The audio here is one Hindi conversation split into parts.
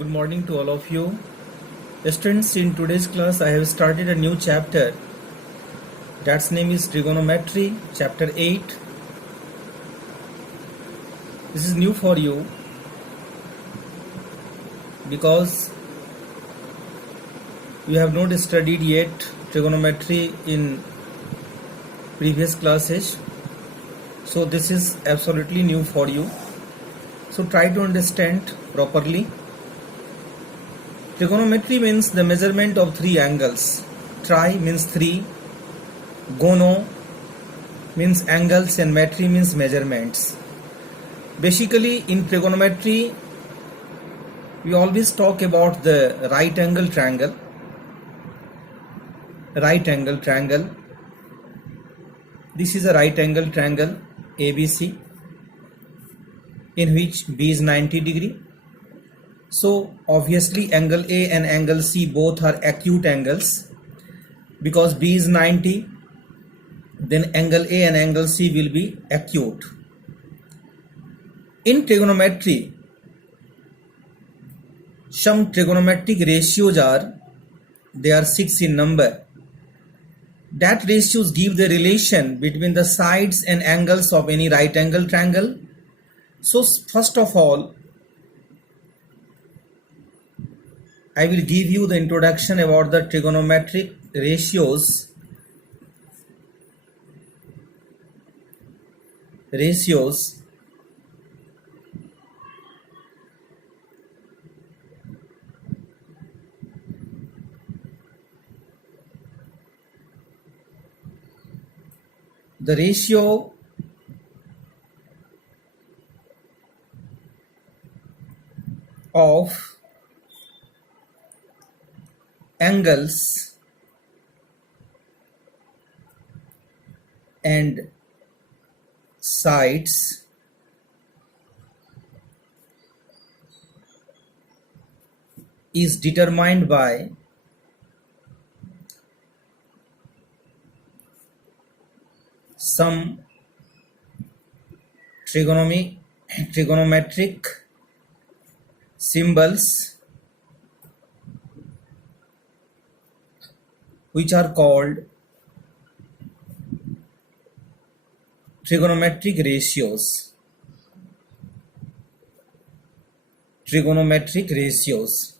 Good morning to all of you. Students, in today's class I have started a new chapter. That's name is Trigonometry, chapter 8. This is new for you because you have not studied yet trigonometry in previous classes. So this is absolutely new for you. So try to understand properly. Trigonometry means the measurement of three angles. Tri means three, gono means angles, and metry means measurements. Basically, in trigonometry, we always talk about the right angle triangle. Right angle triangle. This is a right angle triangle ABC, in which B is 90 degree. So obviously angle A and angle C both are acute angles. Because B is 90, then angle A and angle C will be acute. In trigonometry, some trigonometric ratios are 6 in number. That ratios give the relation between the sides and angles of any right angle triangle. So first of all, I will give you the introduction about the trigonometric ratios. The ratio of angles and sides is determined by some trigonometric symbols which are called trigonometric ratios. Trigonometric ratios.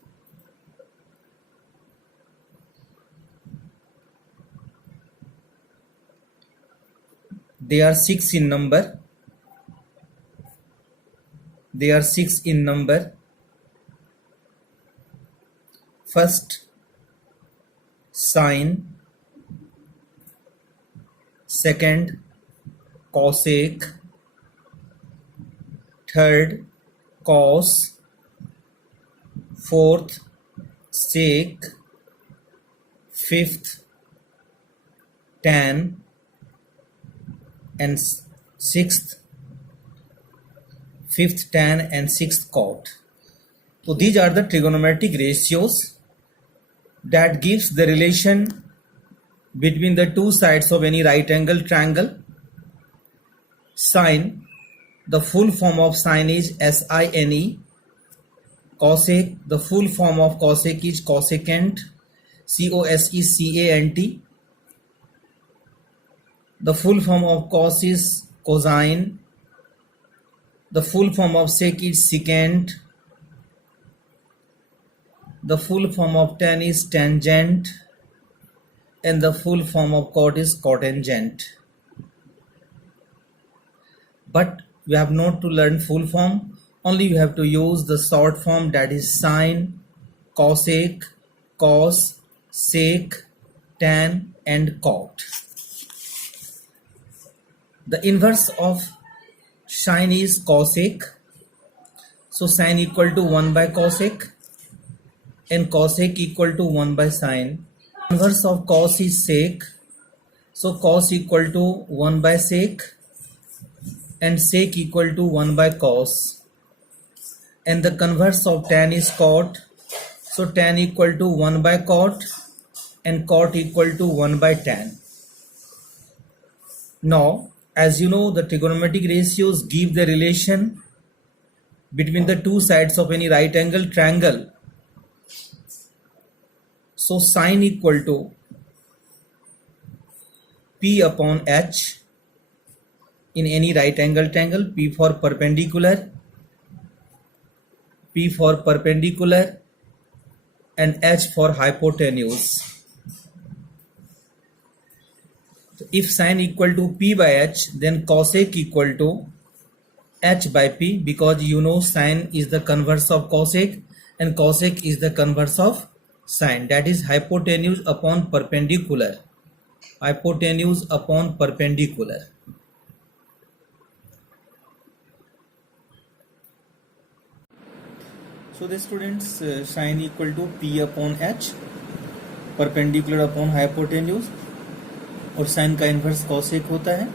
They are 6 in number. First, sine. Second, cosec. Third, cos. Fourth, sec. Fifth, tan. And fifth tan and sixth cot. So these are the trigonometric ratios that gives the relation between the two sides of any right angle triangle. Sine, the full form of sine is SINE. Cosec, the full form of cosec is cosecant, COSECANT. The full form of cos is cosine. The full form of sec is secant. The full form of tan is tangent. And the full form of cot is cotangent. But we have not to learn full form. Only we have to use the short form, that is sine, cosec, cos, sec, tan and cot. The inverse of sine is cosec. So sine equal to 1 by cosec and cosec equal to 1 by sine. Inverse of cos is sec. So cos equal to 1 by sec and sec equal to 1 by cos. And the converse of tan is cot. So tan equal to 1 by cot and cot equal to 1 by tan. Now, as you know, the trigonometric ratios give the relation between the two sides of any right angle triangle. So sine equal to P upon H in any right angle triangle, P for perpendicular and H for hypotenuse. So if sine equal to P by H, then cosec equal to H by P, because you know sine is the converse of cosec and cosec is the converse of sine, that is hypotenuse upon perpendicular. Hypotenuse upon perpendicular. So the students, sine equal to P upon H, perpendicular upon hypotenuse, और साइन का इन्वर्स कॉसेक होता है,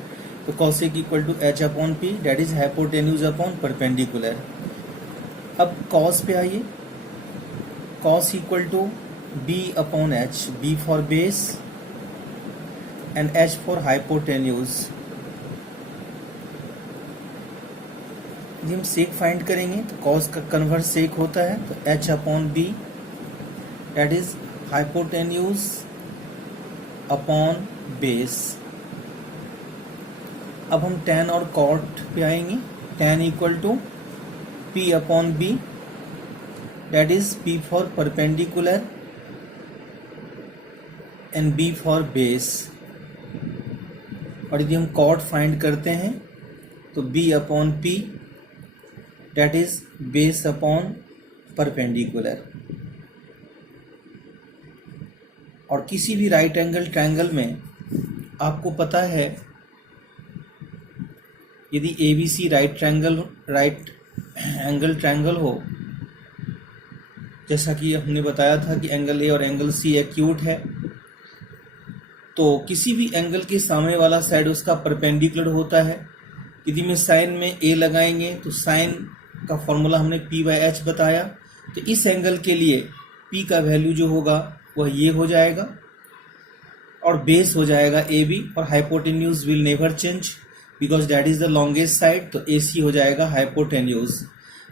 तो cosec equal to H upon P, that is hypotenuse upon perpendicular. अब कॉस पे आइए. Cos equal to B upon H, B for base and H for hypotenuse. यदि हम सेक फाइंड करेंगे तो कॉस का कन्वर्स सेक होता है, तो H upon B, that is hypotenuse upon base. अब हम tan और cot पे आएंगे. tan equal to P upon B, that is P for perpendicular and B for base. और यदि हम cot फाइंड करते हैं तो B upon P, that is base upon perpendicular. और किसी भी राइट एंगल ट्रायंगल में आपको पता है, यदि ABC राइट एंगल ट्रायंगल हो, जैसा कि हमने बताया था कि एंगल A और एंगल C एक्यूट है, तो किसी भी एंगल के सामने वाला साइड उसका परपेंडिकुलर होता है. यदि में साइन में A लगाएंगे तो साइन का फॉर्मूला हमने P बाय H बताया, तो इस एंगल के लिए P का वैल्यू जो होगा वह ये हो जाएगा और बेस हो जाएगा AB, और hypotenuse will never change because that is the longest side, तो AC हो जाएगा हाइपोटेन्यूज.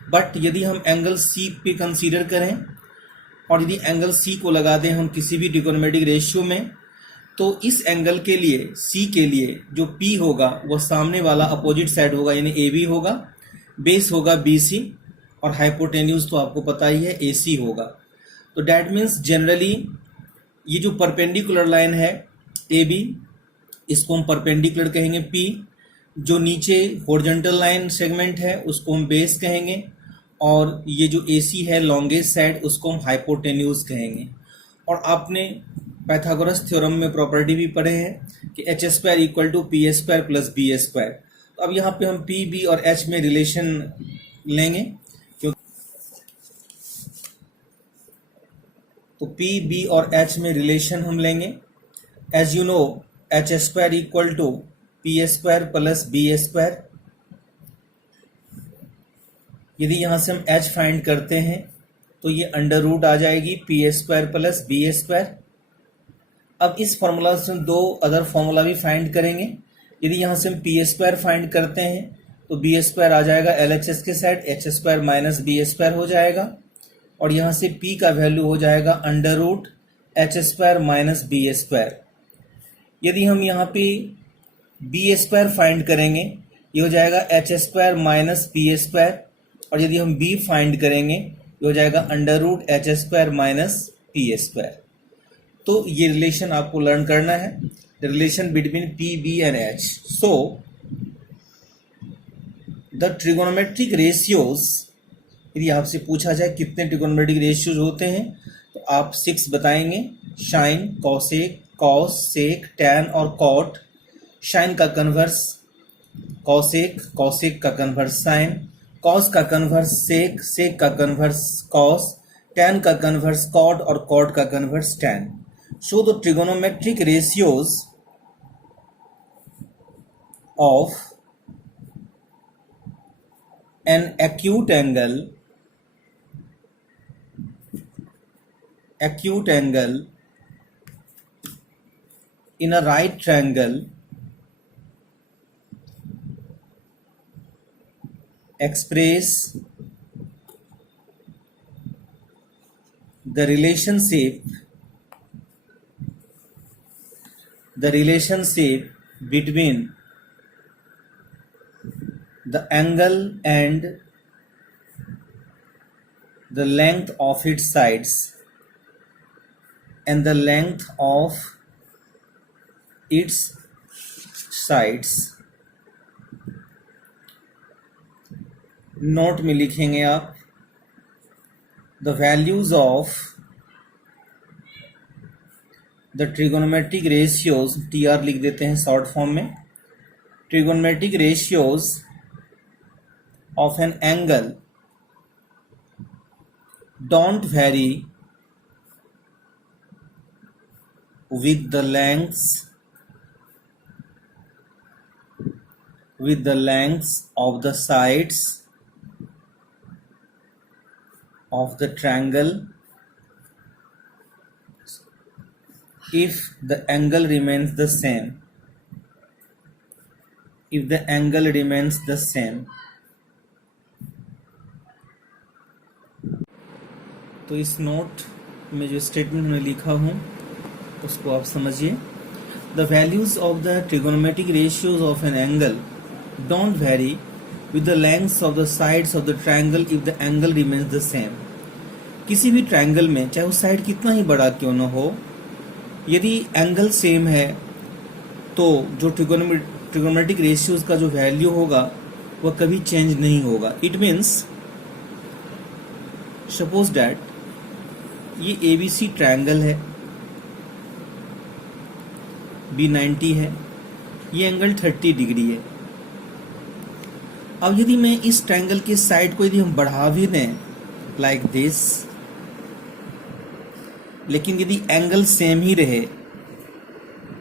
बट यदि हम एंगल C पे कंसीडर करें और यदि एंगल C को लगा दें हम किसी भी ट्रिगोनोमेट्रिक रेशियो में, तो इस एंगल के लिए C के लिए जो P होगा वह सामने वाला अपोजिट साइड होगा, यानी AB होगा, बेस होगा BC, और हाइपोटेन्यूज तो आपको पता ही है AC होगा. तो डैट मीन्स जनरली ये जो परपेंडिकुलर लाइन है AB, इसको हम परपेंडिकुलर कहेंगे P. जो नीचे हॉरिजॉन्टल लाइन सेगमेंट है उसको हम बेस कहेंगे, और ये जो AC है लॉन्गेस्ट साइड उसको हम हाइपोटेन्यूज कहेंगे. और आपने पाइथागोरस थ्योरम में प्रॉपर्टी भी पढ़े हैं कि H square equal to P square plus B square. तो अब यहाँ पे हम P, B और H में रिलेशन लेंगे, तो P, B और H में रिलेशन हम लेंगे. As you know H square equal to P square plus B square. यदि यहां से हम H फाइंड करते हैं तो ये अंडर रूट आ जाएगी P square plus B square. अब इस फॉर्मूला से दो अदर फॉर्मूला भी फाइंड करेंगे. यदि यहां से हम पी स्क्वायर फाइंड करते हैं तो बी स्क्वायर आ जाएगा LHS के side, H square minus B square हो जाएगा, और यहाँ से P का वैल्यू हो जाएगा under root H square minus B square. यदि हम यहाँ पे बी स्क्वायर फाइंड करेंगे ये हो जाएगा H square minus B square, और यदि हम B फाइंड करेंगे ये हो जाएगा under root H square minus P square. तो ये रिलेशन आपको लर्न करना है, the relation between P, B and H. So the trigonometric ratios, यदि आपसे पूछा जाए कितने ट्रिगोनोमेट्रिक रेशियोज होते हैं तो आप 6 बताएंगे. साइन, कॉसेक, कॉस, सेक, टैन और कॉट. साइन का कन्वर्स कॉसेक, कॉसेक का कन्वर्स साइन, कॉस का कन्वर्स सेक, सेक का कन्वर्स कॉस, टैन का कन्वर्स कॉट और कॉट का converse tan. So the trigonometric ratios of an acute angle in a right triangle express the relationship between the angle and the length of its sides and the length of its sides. Note में लिखेंगे आप the values of the trigonometric ratios, TR लिख देते हैं शॉर्ट फॉर्म में, trigonometric ratios of an angle don't very with the lengths of the sides of the triangle if the angle remains the same. तो इस नोट में जो स्टेटमेंट में लिखा हूं उसको आप समझिए. The values of the trigonometric ratios of an angle don't very with the lengths of the sides of the triangle if the angle remains the same. किसी भी ट्रायंगल में चाहे उस साइड कितना ही बड़ा क्यों न हो, यदि एंगल सेम है तो जो ट्रिगोनोमेट्रिक रेशियोज का जो वैल्यू होगा वह कभी चेंज नहीं होगा. इट मीन्स सपोज दैट ये एबीसी ट्रायंगल है, बी 90 है, ये एंगल 30 डिग्री है. अब यदि मैं इस ट्रायंगल के साइड को यदि हम बढ़ा भी दें लाइक दिस, लेकिन यदि एंगल सेम ही रहे,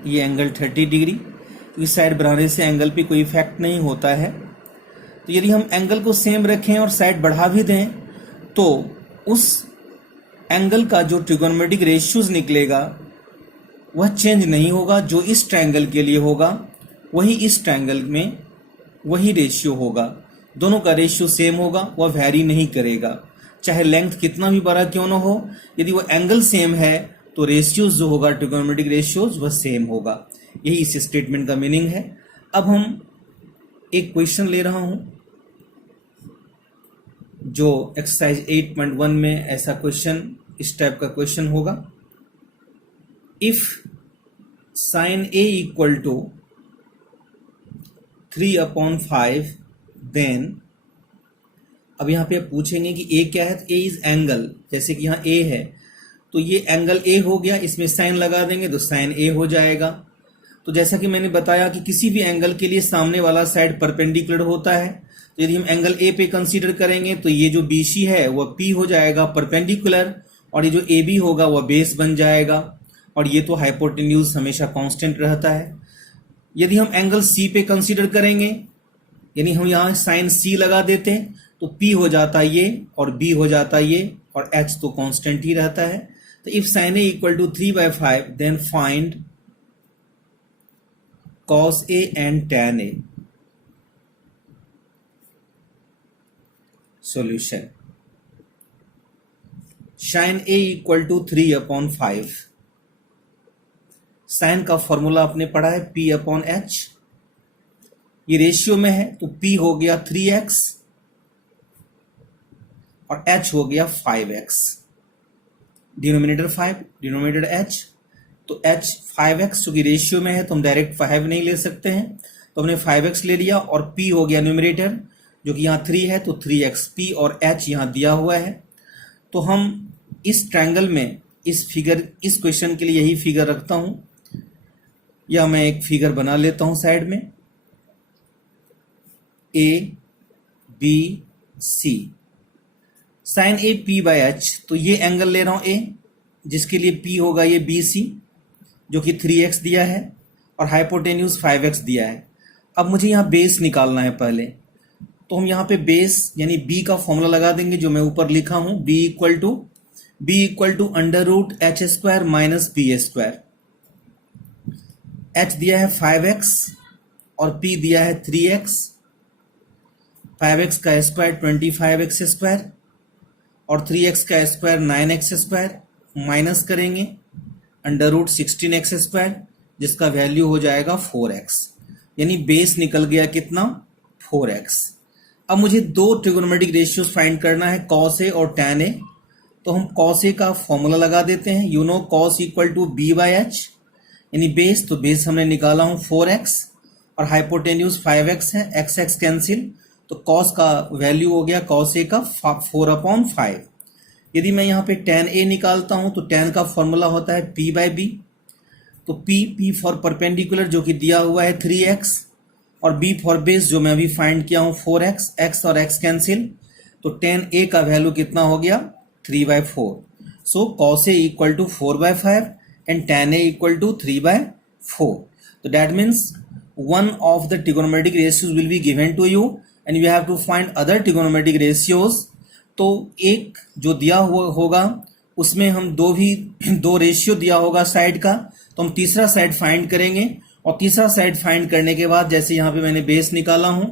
ये एंगल 30 डिग्री, तो इस साइड बढ़ाने से एंगल पे कोई इफेक्ट नहीं होता है. तो यदि हम एंगल को सेम रखें और साइड बढ़ा भी दें तो उस एंगल का जो ट्रिगोनोमेट्रिक रेशियोज निकलेगा वह चेंज नहीं होगा. जो इस ट्रायंगल के लिए होगा वही इस ट्रायंगल में वही रेशियो होगा. दोनों का रेशियो सेम होगा, वह वैरी नहीं करेगा. चाहे लेंथ कितना भी बड़ा क्यों ना हो, यदि वह एंगल सेम है तो रेशियोज जो होगा ट्रिगोनोमेट्रिक रेशियोज वह सेम होगा. यही इस स्टेटमेंट का मीनिंग है. अब हम एक क्वेश्चन ले रहा हूं जो एक्सरसाइज 8.1 में ऐसा क्वेश्चन, इस टाइप का क्वेश्चन होगा. If sin A equal to 3/5 then, अब यहाँ पे पूछेंगे कि A क्या है, तो A इज एंगल. जैसे कि यहाँ A है तो ये एंगल A हो गया, इसमें साइन लगा देंगे तो साइन A हो जाएगा. तो जैसा कि मैंने बताया कि किसी भी एंगल के लिए सामने वाला साइड परपेंडिकुलर होता है. तो यदि हम एंगल A पे कंसीडर करेंगे तो ये जो BC है वह P हो जाएगा परपेंडिकुलर, और ये जो AB होगा वह बेस बन जाएगा. और ये तो हाइपोटेन्यूज हमेशा कांस्टेंट रहता है. यदि हम एंगल C पे कंसीडर करेंगे, यानी हम यहाँ साइन C लगा देते हैं तो P हो जाता है ये और B हो जाता है ये, और H तो कांस्टेंट ही रहता है. तो if sin A equal to 3/5 then find cos A and tan A. Solution. sin A equal to 3/5. Sine का फॉर्मूला आपने पढ़ा है P/H. ये रेशियो में है तो P हो गया 3x और H हो गया 5x. डिनोमिनेटर 5, डिनोमिनेटर H, तो H 5x चूंकि रेशियो में है तो हम डायरेक्ट 5 नहीं ले सकते हैं, तो हमने 5x ले लिया. और P हो गया न्यूमरेटर जो कि यहाँ 3 है तो 3x. P और H यहाँ दिया हुआ है. तो हम इस ट्रायंगल में इस क्वेश्चन के लिए यही फिगर रखता हूं, या मैं एक फिगर बना लेता हूं साइड में. A B C sine A P/H, तो ये एंगल ले रहा हूं A, जिसके लिए P होगा ये BC जो कि 3x दिया है और हाइपोटेन्यूज 5x दिया है. अब मुझे यहाँ बेस निकालना है पहले, तो हम यहाँ पे बेस यानी B का फॉर्मूला लगा देंगे जो मैं ऊपर लिखा हूं, B equal to √H² minus B². H दिया है 5x और P दिया है 3x. 5x का स्क्वायर 25x² और 3x का स्क्वायर 9x स्क्वायर, माइनस करेंगे अंडर रूट 16x स्क्वायर, जिसका वैल्यू हो जाएगा 4x, यानी बेस निकल गया कितना 4x। अब मुझे दो ट्रिगोनोमेट्रिक रेशियोज फाइंड करना है, कॉस ए और टैन ए। तो हम कॉस ए का फॉर्मूला लगा देते हैं, you know cos equal to B by H, यानी बेस, तो बेस हमने निकाला हूं 4x और हाइपोटेन्यूज 5x है, एक्स एक्स कैंसिल, तो कॉस का वैल्यू हो गया कॉस ए का 4/5। यदि मैं यहाँ पे tan a निकालता हूं तो tan का फॉर्मूला होता है p बाई बी, तो p फॉर परपेंडिकुलर जो कि दिया हुआ है 3x और b फॉर बेस जो मैं अभी फाइंड किया हूं 4x, x और x कैंसिल, तो tan a का वैल्यू कितना हो गया 3/4। So cos a equal to 4/5 and tan a equal to 3/4। तो that means one of the trigonometric ratios will be given to you and you have to find other trigonometric ratios। तो एक जो दिया हुआ होगा उसमें हम दो रेशियो दिया होगा साइड का, तो हम तीसरा साइड फाइंड करेंगे और तीसरा साइड फाइंड करने के बाद जैसे यहाँ पे मैंने बेस निकाला हूं,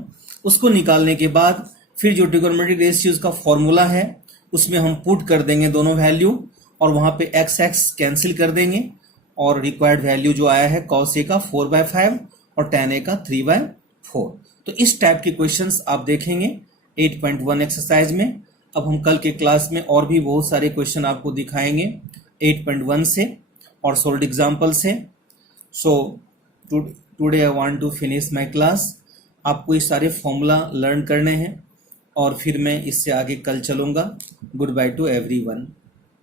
उसको निकालने के बाद फिर जो ट्रिगोनोमेट्रिक रेशियोज का फॉर्मूला है उसमें हम पुट कर देंगे दोनों वैल्यू और वहां पे एक्स एक्स कैंसिल कर देंगे और रिक्वायर्ड वैल्यू जो आया है कॉस ए का 4/5 और tan a का 3/4। तो इस टाइप के क्वेश्चंस आप देखेंगे 8.1 एक्सरसाइज में। अब हम कल के क्लास में और भी बहुत सारे क्वेश्चन आपको दिखाएंगे 8.1 से और सोल्ड एग्जाम्पल से। So today I want to finish my class. आपको ये सारे फॉर्मूला लर्न करने हैं और फिर मैं इससे आगे कल चलूँगा। Good by two everyone.